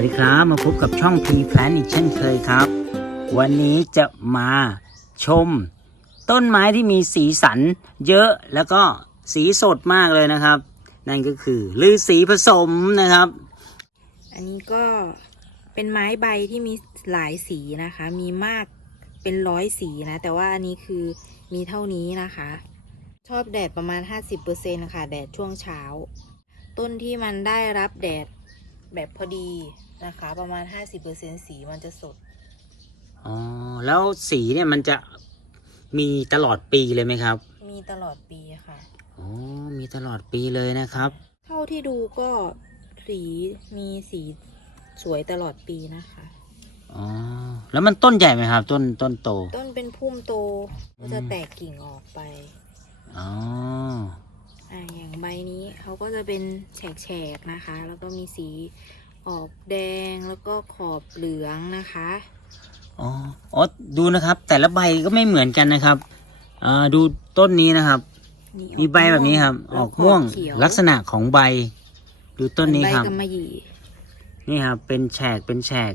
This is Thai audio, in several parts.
วัสดีครับ มาพบกับช่อง P Plan อีกเช่นเคยครับ วันนี้จะมาชม ต้นไม้ที่มีสีสันเยอะแล้วก็สีสดมากเลยนะครับ นั่นก็คือลือสีผสมนะครับ อันนี้ก็เป็นไม้ใบที่มีหลายสีนะคะ มีมากเป็นร้อยสีนะ แต่ว่าอันนี้คือมีเท่านี้นะคะ ชอบแดดประมาณ 50%นะคะแดดช่วงเช้า ต้นที่มันได้รับแดด แบบพอดีนะคะ ประมาณ 50%สีมันจะสด อ๋อ แล้วสีเนี่ยมันจะมีตลอดปีเลยไหมครับ มีตลอดปีค่ะ อ๋อ มีตลอดปีเลยนะครับ เท่าที่ดูก็สีมีสีสวยตลอดปีนะคะ อ๋อ แล้วมันต้นใหญ่ไหมครับ ต้นต้นโต ต้นเป็นพุ่มโตก็จะแตกกิ่งออกไป อ๋อ อ่าอย่างใบนี้เขาก็จะเป็นแฉกๆนะคะ แล้วก็มีสีออกแดงแล้วก็ขอบเหลืองนะคะ อ๋ออ๋อดูนะครับ แต่ละใบก็ไม่เหมือนกันนะครับอ่าดูต้นนี้นะครับ นี่ออกมีใบแบบนี้ครับแล้วออกม่วงเขียว ลักษณะของใบ ดูต้นนี้ครับใบกำมะหยี่นี่ครับ เป็นแฉกเป็นแฉก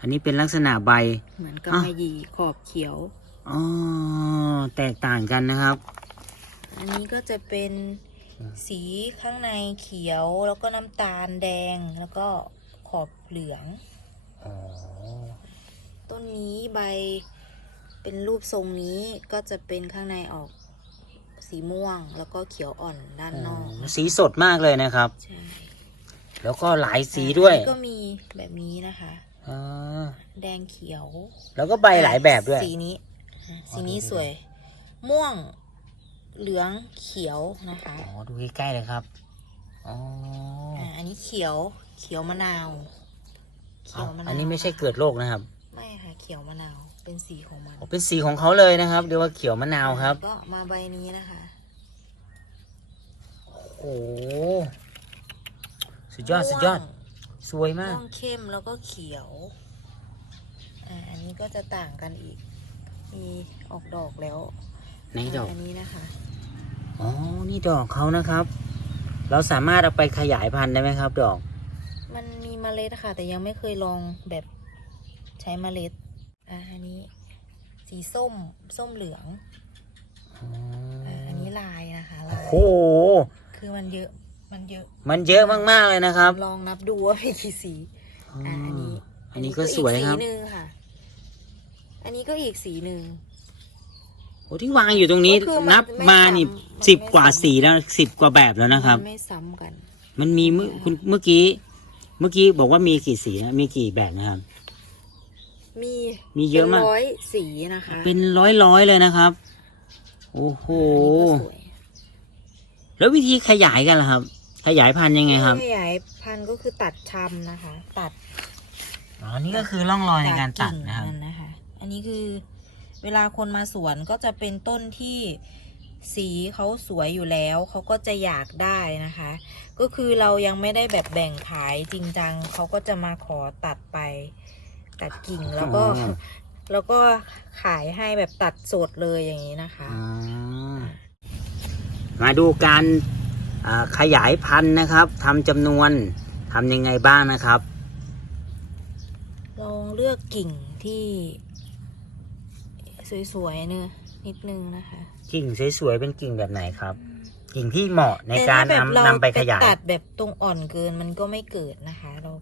อันนี้เป็นลักษณะใบ เหมือนกำมะหยี่ขอบเขียว อ๋อแตกต่างกันนะครับ อันนี้ก็จะเป็นสีข้างในเขียวแล้วก็น้ำตาลแดงแล้วก็ขอบเหลืองอ๋อต้นนี้ใบเป็นรูปทรงนี้ก็จะเป็นข้างในออกสีม่วงแล้วก็เขียวอ่อนด้านนอก สีสดมากเลยนะครับ ใช่ แล้วก็หลายสีด้วยอันนี้ก็มีแบบนี้นะคะอ่าแดงเขียว แล้วก็ใบหลายแบบด้วย สีนี้อะสีนี้สวย ม่วง เหลืองเขียวนะคะอ๋อดูใกล้ๆเลยครับอ๋ออะอันนี้เขียวเขียวมะนาวเขียวมะนาวอันนี้ไม่ใช่เกิดโรคนะครับ ไม่ค่ะเขียวมะนาวเป็นสีของมันอ๋อเป็นสีของเขาเลยนะครับเรียกว่าเขียวมะนาวครับก็มาใบนี้นะคะโอ้โหสุดยอดสุดยอดสวยมาม่กวงเข้มแล้วก็เขียวอ่าอันนี้ก็จะต่างกันอีก มีออกดอกแล้ว ในดอกอันนี้นะคะ อ๋อ นี่ดอกเขานะครับ เราสามารถเอาไปขยายพันธุ์ได้ไหมครับ ดอก มันมีเมล็ดค่ะ แต่ยังไม่เคยลองแบบใช้เมล็ด อ่าอันนี้ สีส้ม ส้มเหลืองอ่าอันนี้ลายนะคะลายโอ้โห คือมันเยอะ มันเยอะ มันเยอะมากๆเลยนะครับ ลองนับดูว่ามีกี่สี อ่าอันนี้ อันนี้ก็สวยครับ อีกสีหนึ่งค่ะ อันนี้ก็อีกสีหนึ่ง โอ้ที่วางอยู่ตรงนี้ก็คือมันนับไม่มานี่ซ้ำมันสิบไม่กว่าซ้ำ สีแล้วสิบกว่าแบบแล้วนะครับ มันไม่ซ้ำกัน มันมีเมื่อคุณเมื่อกี้ เมื่อกี้บอกว่ามีกี่สีนะมีกี่แบบนะครับ มีมีเยอะมาก ป็นร้อยสีนะคะเป็นร้อยร้อยๆเลยนะครับ โอ้โห อันนี้ก็สวยแล้ววิธีขยายกันล่ะครับ ขยายพันธุ์ยังไงครับ ขยายพันธุ์ก็คือตัดชำนะคะ ตัดอ๋อ นี่ก็คือร่องรอยในการตัดกิ่งนะครับมันนะคะ อันนี้คือ เวลาคนมาสวนก็จะเป็นต้นที่สีเขาสวยอยู่แล้วเขาก็จะอยากได้นะคะ ก็คือเรายังไม่ได้แบบแบ่งขายจริงจังเขาก็จะมาขอตัดไป ตัดกิ่งแล้วก็อ๋อแล้วก็ขายให้แบบตัดสดเลยอย่างนี้นะคะอ๋อมาดูการอ่าขยายพันธุ์นะครับทำจำนวนทำยังไงบ้างนะครับ ลองเลือกกิ่งที่ สวยๆเนื้อะนิดนึงนะคะกิ่งสวยๆเป็นกิ่งแบบไหนครับ กิ่งที่เหมาะในการแต่ถ้แบบนำนำไปขยายตัดแบบตรงอ่อนเกินมันก็ไม่เกิดนะคะ เรา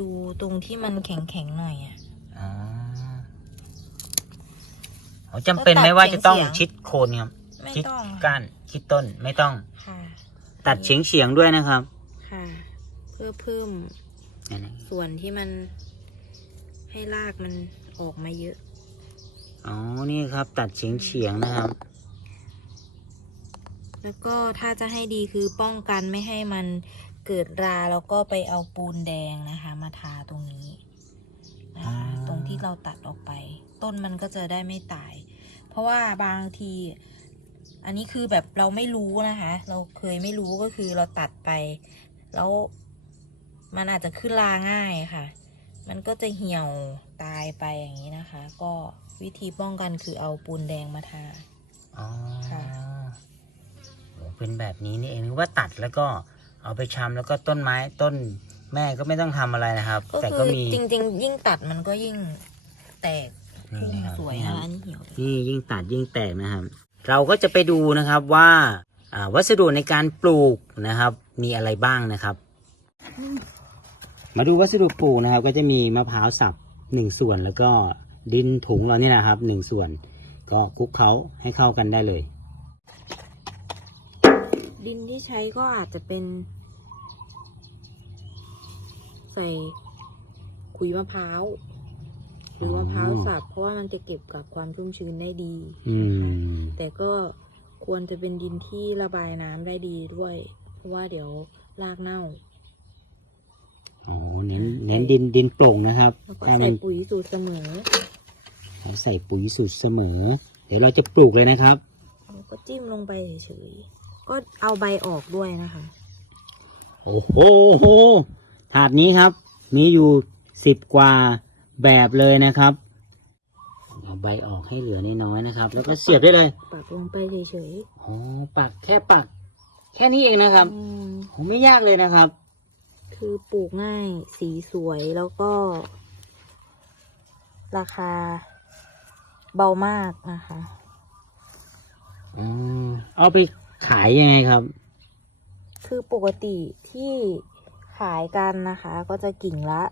ดูตรงที่มันแข็งๆหน่อยอะอ๋ออ๋อจำเป็นไหมว่าจะต้องชิดโคนครับไม่ชิดต้องก้านชิดต้นไม่ต้องค่ะตัดเฉียงเฉียงๆด้วยนะครับ ค่ะ เพื่อเพิ่มนั่นนะส่วนที่มันให้รากมันออกมาเยอะ อ๋อ นี่ครับ ตัดเฉียงเฉียงๆนะครับ แล้วก็ถ้าจะให้ดีคือป้องกันไม่ให้มันเกิดรา แล้วก็ไปเอาปูนแดงนะคะ มาทาตรงนี้นะคะอ่าตรงที่เราตัดออกไป ต้นมันก็จะได้ไม่ตาย เพราะว่าบางที อันนี้คือแบบเราไม่รู้นะคะ เราเคยไม่รู้ก็คือเราตัดไป แล้วมันอาจจะขึ้นราง่ายค่ะ มันก็จะเหี่ยวตายไปอย่างนี้นะคะ ก็ วิธีป้องกันคือเอาปูนแดงมาทา อ๋อค่ะ โหเป็นแบบนี้นี่เองนึกว่าตัดแล้วก็เอาไปชำแล้วก็ต้นไม้ต้นแม่ก็ไม่ต้องทำอะไรนะครับ ก็แต่คืก็อมีจริง ๆ ยิ่งตัดมันก็ยิ่งแตกนี่พุ่งนะครับสวยนะอันนี้เหี่ยวเลยนี่ยิ่งตัดยิ่งแตกนะครับ เราก็จะไปดูนะครับว่าอ่าวัสดุในการปลูกนะครับ มีอะไรบ้างนะครับ มาดูวัสดุปลูกนะครับ ก็จะมีมะพร้าวสับหนึ่งส่วนแล้วก็ ดินถุงเราเนี่ยนะครับหนึ่งส่วน ก็คลุกเขาให้เข้ากันได้เลย ดินที่ใช้ก็อาจจะเป็น ใส่ขุยมะพร้าวหรือมะพร้าวสับเพราะว่ามันจะเก็บกับความชุ่มชื้นได้ดีอืนะคะมแต่ก็ควรจะเป็นดินที่ระบายน้ำได้ดีด้วย เพราะว่าเดี๋ยวรากเน่าโอ้เน้นเน้นดินดินโปร่งนะครับแล้วก็ถ้าใส่มันปุ๋ยสูตรเสมอ เราใส่ปุ๋ยสูตรเสมอ เดี๋ยวเราจะปลูกเลยนะครับแล้วก็จิ้มลงไปเฉยๆก็เอาใบออกด้วยนะคะ โอ้โหถาดนี้ครับ มีอยู่สิบกว่าแบบเลยนะครับเอาใบออกให้เหลือน้อยๆนะครับ แล้วก็เสียบได้เลย ปักลงไปเฉยอ๋อปักแค่ปัก แค่นี้เองนะครับๆอืมผมไม่ยากเลยนะครับ คือปลูกง่ายสีสวยแล้วก็ ราคา เบามากนะคะ อ๋อเอาไปขายยังไงครับ คือปกติที่ขายกันนะคะ ก็จะกิ่งละ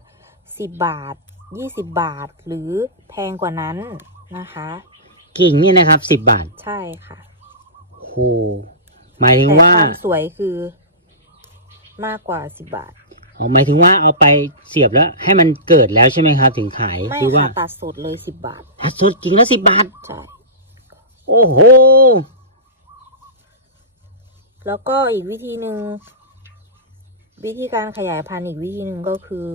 สิบบาทยี่สิบบาท หรือแพงกว่านั้นนะคะ กิ่งนี่นะครับสิบบาทใช่ค่ะโอ้โหหมายถึงแต่ว่า ความสวยคือมากกว่าสิบบาท อ๋อหมายถึงว่าเอาไปเสียบแล้ว ให้มันเกิดแล้วใช่ไหมครับ ถึงขายไม่หรือว่าค่ะตัดสดเลยสิบบาทถ้าสดกิ่งละสิบบาท ใช่ โอ้โห แล้วก็อีกวิธีหนึ่งวิธีการขยายพันธุ์อีกวิธีหนึ่งก็คือ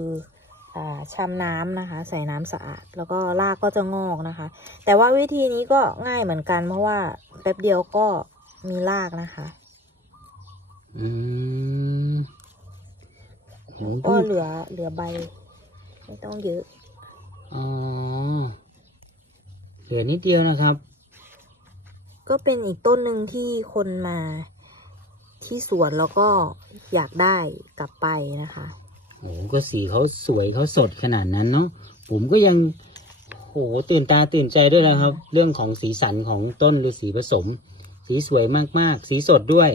อ่าชำน้ำนะคะ ใส่น้ำสะอาด แล้วก็รากก็จะงอกนะคะ แต่ว่าวิธีนี้ก็ง่ายเหมือนกัน เพราะว่าแป๊บเดียวก็มีรากนะคะ อืมโอ้ ก็ยเหลือเหลือใบ ไม่ต้องเยอะ อ๋อ เหลือนิดเดียวนะครับ ก็เป็นอีกต้นหนึ่งที่คนมาที่สวนแล้วก็อยากได้กลับไปนะคะโอ้ก็สีเขาสวยเขาสดขนาดนั้นเนาะผมก็ยังโหตื่นตาตื่นใจด้วยนะครับ เรื่องของสีสันของต้นหรือสีผสม สีสวยมากๆ สีสดด้วย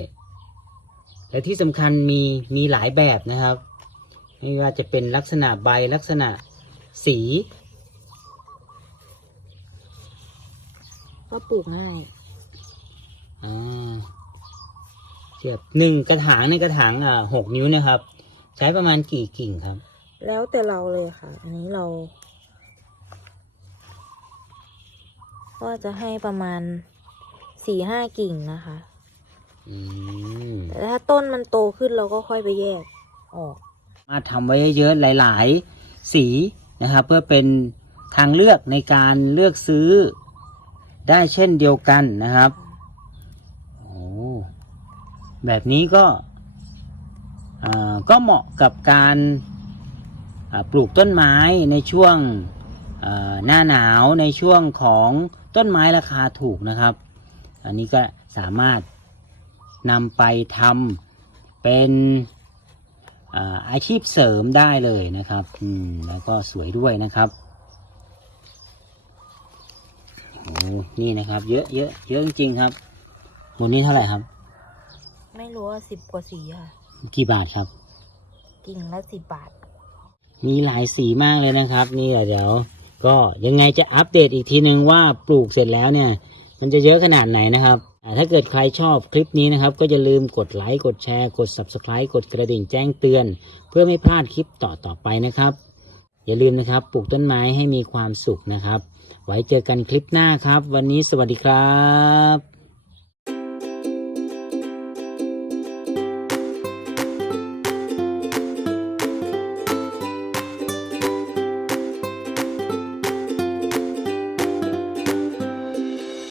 และที่สำคัญมีมีหลายแบบนะครับ ไม่ว่าจะเป็นลักษณะใบลักษณะสี ก็ปลูกง่ายอ่าเสียบหนึ่งกระถางในกระถางอ่าหกนิ้วนะครับ ใช้ประมาณกี่กิ่งครับ แล้วแต่เราเลยค่ะ อันนี้เรา ก็จะให้ประมาณสี่ห้ากิ่งนะคะ อืม แต่ถ้าต้นมันโตขึ้นเราก็ค่อยไปแยกออก มาทำไว้เยอะๆหลาย ๆ สีนะครับ เพื่อเป็นทางเลือกในการเลือกซื้อได้เช่นเดียวกันนะครับโอ้แบบนี้ก็อ่าก็เหมาะกับการปลูกต้นไม้ในช่วงหน้าหนาวในช่วงของต้นไม้ราคาถูกนะครับ อันนี้ก็สามารถนำไปทำเป็น อ่าอาชีพเสริมได้เลยนะครับ อืมแล้วก็สวยด้วยนะครับโอ้นี่นะครับ เยอะเยอะเยอะจริงๆครับบนนี้เท่าไหร่ครับ ไม่รู้ว่าสิบกว่าสีค่ะ กี่บาทครับ กิ่งละสิบบาท มีหลายสีมากเลยนะครับ นี่เดี๋ยว ก็ยังไงจะอัปเดตอีกทีนึงว่าปลูกเสร็จแล้วเนี่ย มันจะเยอะขนาดไหนนะครับอ่า ถ้าเกิดใครชอบคลิปนี้นะครับ ก็อย่าลืมกดไลค์กดแชร์กด Subscribe กดกระดิ่งแจ้งเตือน เพื่อไม่พลาดคลิปต่อต่อไปนะครับ อย่าลืมนะครับปลูกต้นไม้ให้มีความสุขนะครับ ไว้เจอกันคลิปหน้าครับ วันนี้สวัสดีครับ